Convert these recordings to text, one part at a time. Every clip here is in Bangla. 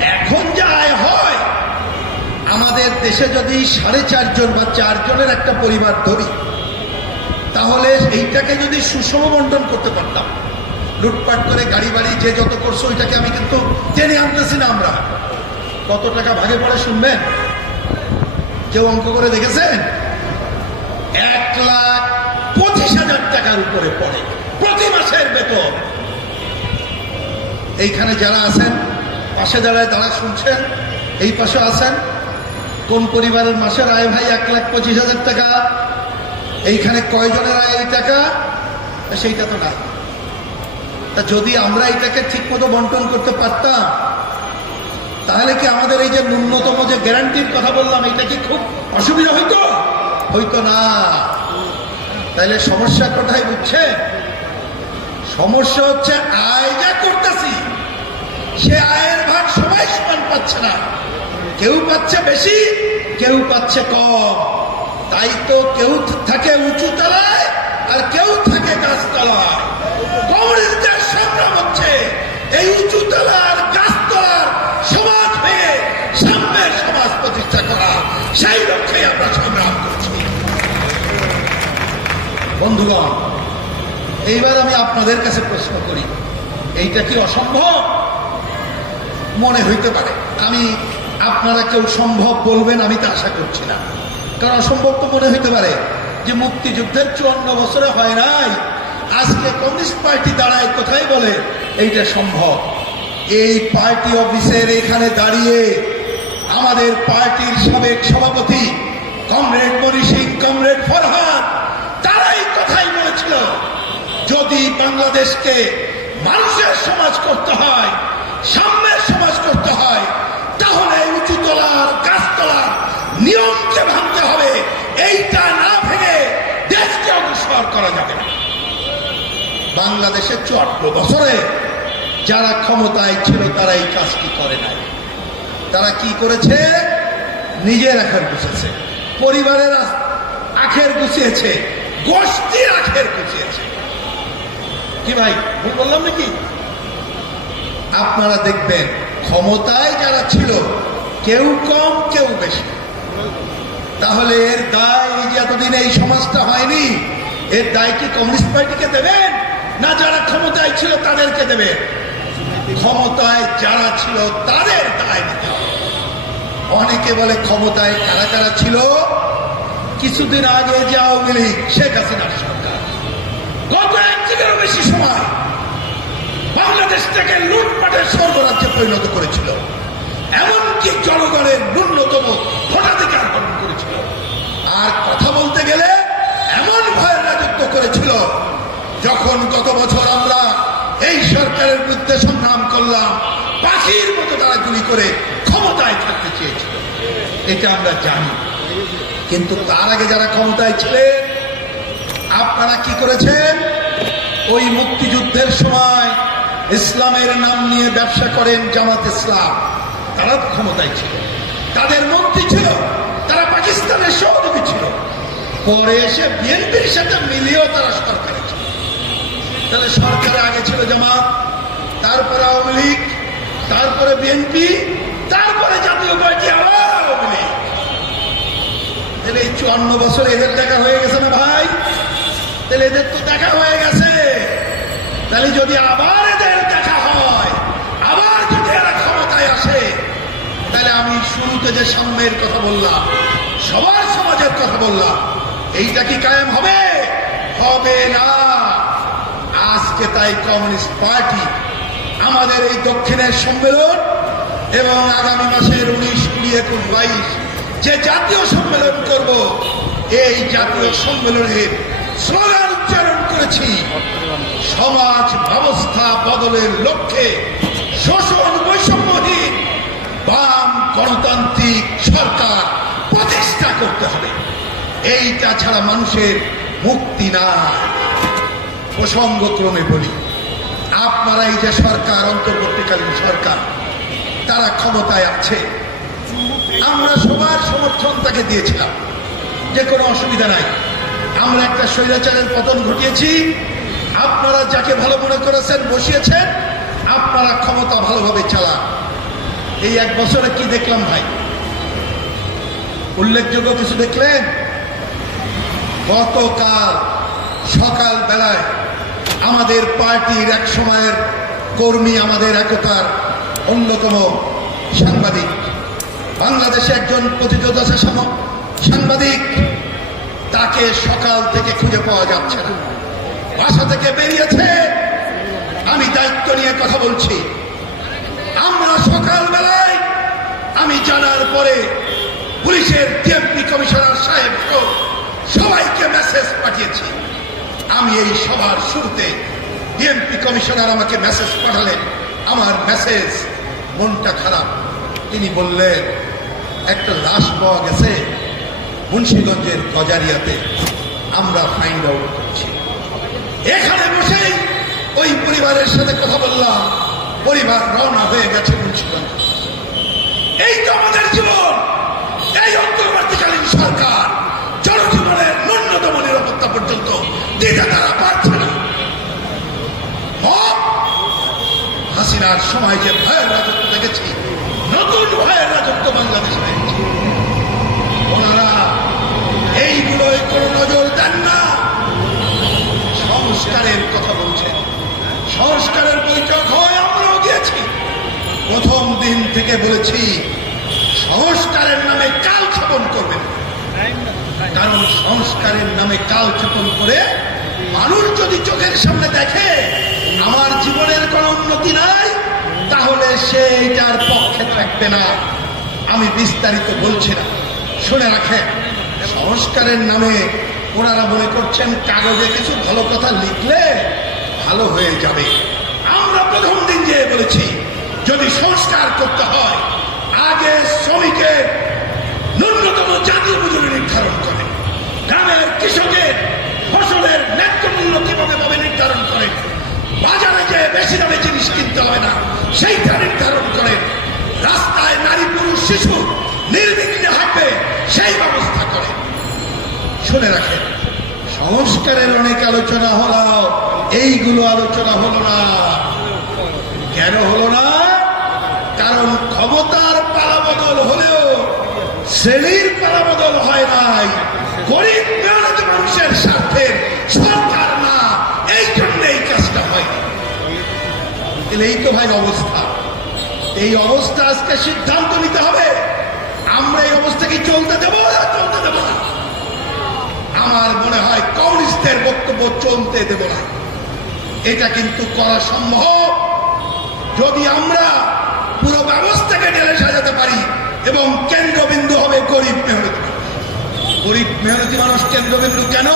এখন যে আয় হয়। আমাদের দেশে যদি সাড়ে চারজন বা চারজনের একটা পরিবার ধরি, তাহলে এইটাকে যদি সুষম বন্টন করতে পারতাম, লুটপাট করে গাড়ি বাড়ি যে যত করছ ওইটাকে আমি কিন্তু টেনে আনতেছি না আমরা। কত টাকা ভাগে পড়ে শুনবেন? কেউ অঙ্ক করে দেখেছেন? এক লাখ পঁচিশ হাজার টাকার উপরে পড়ে, প্রতি মাসের বেতন। এইখানে যারা আছেন পাশে দাঁড়ায় তারা শুনছেন, এই পাশে আছেন। কোন পরিবারের মাসের আয় ভাই এক লাখ পঁচিশ হাজার টাকা? এইখানে কয়জনের আয় এই টাকা? সেইটা তো না। তা যদি আমরা এটাকে ঠিক মতো বন্টন করতে পারতাম, তাহলে কি আমাদের এই যে ন্যূনতম যে গ্যারান্টির কথা বললাম, এটা কি খুব অসুবিধা হইতো? হইতো না। তাহলে সমস্যা কোথায় বুঝছে? সমস্যা হচ্ছে আয় যা করতেছি, সে আয়ের সবাই সমান পাচ্ছে না। কেউ পাচ্ছে বেশি, কেউ পাচ্ছে কম। তাই তো কেউ থাকে উঁচু তলায়, আর কেউ থাকে গাছতলায় কমিউনিস্টদের সংগ্রাম হচ্ছে এই উঁচু তলার গাছতলার সমাজ হয়ে সাম্যের সমাজ প্রতিষ্ঠা করা। সেই লক্ষ্যে আমরা সংগ্রাম করছি। বন্ধুগণ, এইবার আমি আপনাদের কাছে প্রশ্ন করি, এইটা কি অসম্ভব? মনে হইতে পারে। আমি, আপনারা কেউ সম্ভব বলবেন, আমি তা আশা করছি না। কারণ অসম্ভব তো মনে হইতে পারে যে মুক্তিযুদ্ধের চুয়ান্ন বছরে হয় নাই। আজকে কমিউনিস্ট পার্টি দাঁড়ায়, কোথায় বলে? এইটা সম্ভব। এই পার্টি অফিসের এখানে দাঁড়িয়ে আমাদের পার্টির সাবেক সভাপতি, কমরেড মনি সিং, কমরেড ফরহাদ, তারাই কথাই বলেছিল, যদি বাংলাদেশকে মানুষের সমাজ করতে হয় সাম্যের সমাজ করতে হয়, তাহলে উঁচুতলার গাছতলার নিয়মকে ভাঙতে হবে। এইটা না ভেঙে দেশকে অগ্রসর করা যাবে না। বাংলাদেশের চুয়ান্ন বছরে যারা ক্ষমতায় ছিল, তারা এই কাজটি করে নাই। তারা কি করেছে? নিজের আখের গুছেছে। পরিবারের আখের গুছিয়েছে। গোষ্ঠীর আখের গুছিয়েছে। কি ভাই, ভুল বললাম নাকি? আপনারা দেখবেন, ক্ষমতায় যারা ছিল, কেউ কম, কেউ বেশি। তাহলে এর দায় এই যে এতদিন এই সমাজটা হয়নি? এর দায় কি কমিউনিস্ট পার্টিকে দেবেন? না যারা ক্ষমতায় ছিল তাদেরকে দেবেন? ক্ষমতায় যারা ছিল তাদের দায় নিতে অনেকে বলে ক্ষমতায় কারা কারা ছিল? কিছুদিন আগে যে আওয়ামী লীগ, শেখ হাসিনার সরকার। গত এক বেশি সময় বাংলাদেশটাকে লুটপাটের স্বর্গরাজ্যে পরিণত করেছিল। এমনকি জনগণের ন্যূনতম ভোটাধিকার হরণ করেছিল। আর কথা বলতে গেলে এমন ভয়ের রাজত্ব করেছিল, যখন গত বছর আমরা এই সরকারের বিরুদ্ধে সংগ্রাম করলাম, পাখির মতো তারা গুলি করে ক্ষমতায় থাকতে চেয়েছিল। এটা আমরা জানি। কিন্তু তার আগে যারা ক্ষমতায় ছিলেন, আপনারা কি করেছেন? ওই মুক্তিযুদ্ধের সময় ইসলামের নাম নিয়ে ব্যবসা করেন জামাত ইসলাম। তারা ক্ষমতায় ছিল। তাদের মন্ত্রী ছিল। তারা পাকিস্তানের সহযোগী ছিল। পরে এসে বিএনপির সাথে মিলিয়েও তারা সরকারে ছিল। তাহলে সরকারে আগে ছিল জামাত, তারপরে আওয়ামী লীগ, তারপরে বিএনপি, তারপরে জাতীয় পার্টি, আবার আওয়ামী লীগ। তাহলে এই চুয়ান্ন বছর এদের দেখা হয়ে গেছে না ভাই? তাহলে এদের তো দেখা হয়ে গেছে। তাহলে যদি আবার এদের দেখা হয় আবার যদি এরা ক্ষমতায় আসে তাহলে আমি শুরুতে যে সাম্যের কথা বললাম, সবার সমাজের কথা বললাম, এইটা কি কায়েম হবে? হবে না। আজকে তাই কমিউনিস্ট পার্টি আমাদের এই দক্ষিণের সম্মেলন এবং আগামী মাসের উনিশ, কুড়ি, একুশ, বাইশ যে জাতীয় সম্মেলন করব, এই জাতীয় সম্মেলনের স্লোগান উচ্চারণ করেছি, সমাজ ব্যবস্থা বদলের লক্ষ্যে শোষণ বৈষম্যহীন, বাম গণতান্ত্রিক সরকার প্রতিষ্ঠা করতে হবে। এইটা ছাড়া মানুষের মুক্তি না প্রসঙ্গক্রমে বলি, আপনারা এই যে সরকার, অন্তর্বর্তীকালীন সরকার, তারা ক্ষমতায় আছে। আমরা সবার সমর্থন তাকে দিয়েছিলাম। যে কোনো অসুবিধা নাই। আমরা একটা স্বৈরাচারের পতন ঘটিয়েছি। আপনারা যাকে ভালো মনে করেছেন, বসিয়েছেন, আপনারা ক্ষমতা ভালোভাবে চালান। এই এক বছরে কি দেখলাম ভাই? উল্লেখযোগ্য কিছু দেখলেন? গতকাল সকাল বেলায় আমাদের পার্টির এক সময়ের কর্মী আমাদের একতার অন্যতম সাংবাদিক। বাংলাদেশে একজন প্রতিযোগিতা সাংবাদিক, তাকে সকাল থেকে খুঁজে পাওয়া যাচ্ছে না। বাসা থেকে বেরিয়েছে। আমি দায়িত্ব নিয়ে কথা বলছি। আমরা সকালবেলায়, আমি জানার পরে পুলিশের ডিএমপি কমিশনার সাহেব সবাইকে মেসেজ পাঠিয়েছি। আমি এই সভার শুরুতে ডিএমপি কমিশনার আমাকে মেসেজ পাঠালেন। আমার মেসেজ মনটা খারাপ। তিনি বললেন, একটা লাশ পাওয়া গেছে মুন্সীগঞ্জের গজারিয়াতে। আমরা ফাইন্ড আউট করছি। এখানে বসেই ওই পরিবারের সাথে কথা বললাম। পরিবার রওনা হয়ে গেছে মুন্সিগঞ্জ। এই তো আমাদের জীবন, এই অন্তর্বর্তীকালীন সরকার জনজীবনের ন্যূনতম নিরাপত্তা পর্যন্ত দিতে তারা পারছে না। হাসিনার সময় যে ভয়ের রাজত্ব দেখেছি, নতুন ভয়ের রাজত্ব বাংলাদেশে ওনারা এইগুলোই কোনো প্রথম দিন থেকে বলেছি, সংস্কারের নামে কাল ক্ষেপণ করবেন। কারণ সংস্কারের নামে কাল ক্ষেপণ করে মানুষ যদি চোখের সামনে দেখে, আমার জীবনের কোনো উন্নতি নাই, তাহলে সে এটার পক্ষে থাকবে না। আমি বিস্তারিত বলছি না। শুনে রাখেন, সংস্কারের নামে ওনারা মনে করছেন কাগজে কিছু ভালো কথা লিখলে ভালো হয়ে যাবে। আমরা প্রথম দিন যেয়ে বলেছি যদি সংস্কার করতে হয়, আগে শ্রমিকের ন্যূনতম জাতীয় মজুরি নির্ধারণ করে। গ্রামের কৃষকের ফসলের ন্যায্য মূল্য কীভাবে পাবে নির্ধারণ করে? বাজারে যে বেশি দামে জিনিস কিনতে হয় না, সেইটা নির্ধারণ করে। রাস্তায় নারী, পুরুষ, শিশু নির্বিঘ্নে হাঁটবে, সেই ব্যবস্থা করে। শুনে রাখেন, সংস্কারের অনেক আলোচনা হলো, এইগুলো আলোচনা হলো না। কেন হলো না কারণ ক্ষমতার পালাবদল হলেও শ্রেণির পালাবদল হয় নাই। গরিব মানুষের স্বার্থে সরকার না। এই জন্য এই কাজটা হয়। এই তো ভাই অবস্থা। এই অবস্থা আজকে সিদ্ধান্ত নিতে হবে। আমরা এই চলতে দেবো না চলতে দেবো না? আমার মনে হয় কমিউনিস্টদের বক্তব্য চলতে দেব না। এটা কিন্তু করা সম্ভব। যদি আমরা পুরো ব্যবস্থাকে ঢেলে সাজাতে পারি এবং হবে গরিব মেহনতি গরিব মেহনতি মানুষ কেন্দ্রবিন্দু কেন?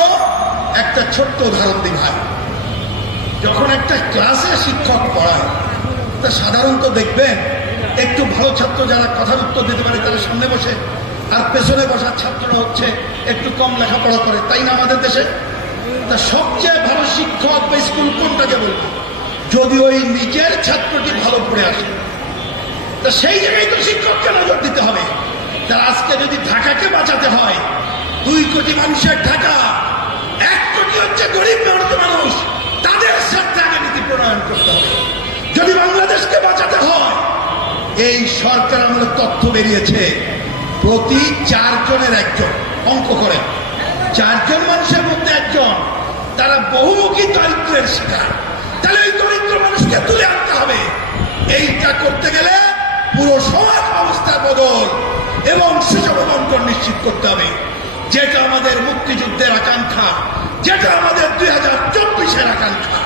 একটা ছোট্ট উদাহরণ দিই ভাই। যখন একটা ক্লাসে শিক্ষক পড়ায়, তা সাধারণত দেখবেন একটু ভালো ছাত্র যারা কথার উত্তর দিতে পারে তারা সামনে বসে, আর পেছনে বসার ছাত্ররা হচ্ছে একটু কম লেখাপড়া করে। তাই না আমাদের দেশে? তা সবচেয়ে ভালো শিক্ষক বা স্কুল কোনটাকে বলব? যদি ওই নিজের ছাত্রটি ভালো পড়ে আসে। তা সেই জায়গায় তো শিক্ষককে নজর দিতে হবে। তার আজকে যদি ঢাকাকে বাঁচাতে হয়, দুই কোটি মানুষের ঢাকা, এক কোটি হচ্ছে গরিব মেহনত মানুষ, তাদের স্বার্থে আগে নীতি প্রণয়ন করতে হবে। যদি বাংলাদেশকে বাঁচাতে হয়, এই সরকার আমাদের তথ্য বেরিয়েছে, প্রতি চারজনের একজন অঙ্ক করে চারজন মানুষের মধ্যে একজন, তারা বহুমুখী দরিদ্রের শিকার। তাহলে এই দরিদ্র মানুষকে তুলে আনতে হবে। এইটা করতে গেলে পুরো সমাজ ব্যবস্থার বদল। নিশ্চিত করতে হবে। যেটা আমাদের মুক্তিযুদ্ধের আকাঙ্ক্ষা, যেটা আমাদের দুই হাজার চব্বিশের আকাঙ্ক্ষা,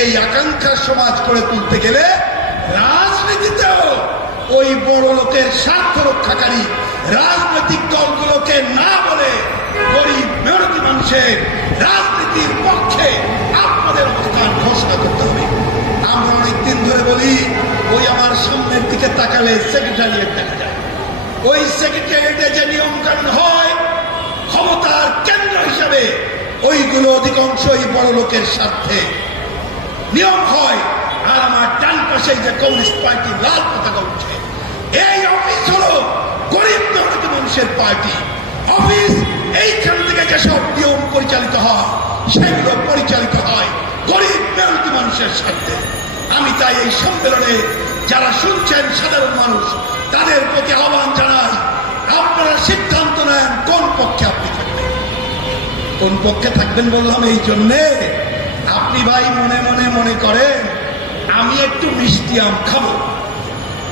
এই আকাঙ্ক্ষার সমাজ করে তুলতে গেলে রাজনীতিতেও ওই বড় লোকের স্বার্থ রক্ষাকারী রাজনৈতিক দলগুলোকে না বলে গরিব মেহনতি মানুষের রাজনীতির পক্ষে আপনাদের অবস্থান ঘোষণা করতে হবে। আমরা অনেকদিন ধরে বলি, ওই আমার সামনের দিকে তাকালে সেক্রেটারিয়েট দেখা যায়। ওই সেক্রেটারিয়েটে যে নিয়ম কানুন হয়, ক্ষমতার কেন্দ্র হিসাবে ওইগুলো অধিকাংশই বড় লোকের স্বার্থে। নিয়ম হয়, আর আমার ডান পাশে যে কমিউনিস্ট পার্টি লাল পতাকা উঠছে, এই অফিস হলো গরিব মেহনতি মানুষের পার্টি। অফিস, এইখান থেকে যেসব নিয়ম পরিচালিত হয়, সেগুলো পরিচালিত হয় গরিব মেহনতি মানুষের স্বার্থে। আমি তাই এই সম্মেলনে যারা শুনছেন সাধারণ মানুষ, তাদের প্রতি আহ্বান জানাই, আপনারা সিদ্ধান্ত নেন কোন পক্ষে আপনি থাকবেন। কোন পক্ষে থাকবেন বললাম এই জন্যে, আপনি ভাই মনে মনে মনে করেন, আমি একটু মিষ্টি আম খাব।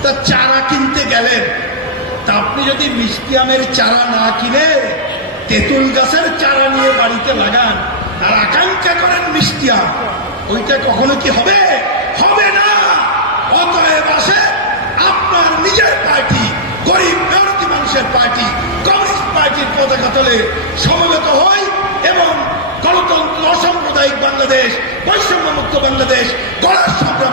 তা চারা কিনতে গেলেন, তা আপনি যদি মিষ্টি আমের চারা না কিনে তেঁতুল গাছের চারা নিয়ে বাড়িতে লাগান, আর আকাঙ্ক্ষা করেন মিষ্টি আম, ওইটা কখনো কি হবে? হবে মানুষের পার্টি কমিউনিস্ট পার্টির পতাকা তোলে সমবেত হয় এবং গণতন্ত্র অসাম্প্রদায়িক বাংলাদেশ, বৈষম্যমুক্ত বাংলাদেশ গড়ার সংগ্রামে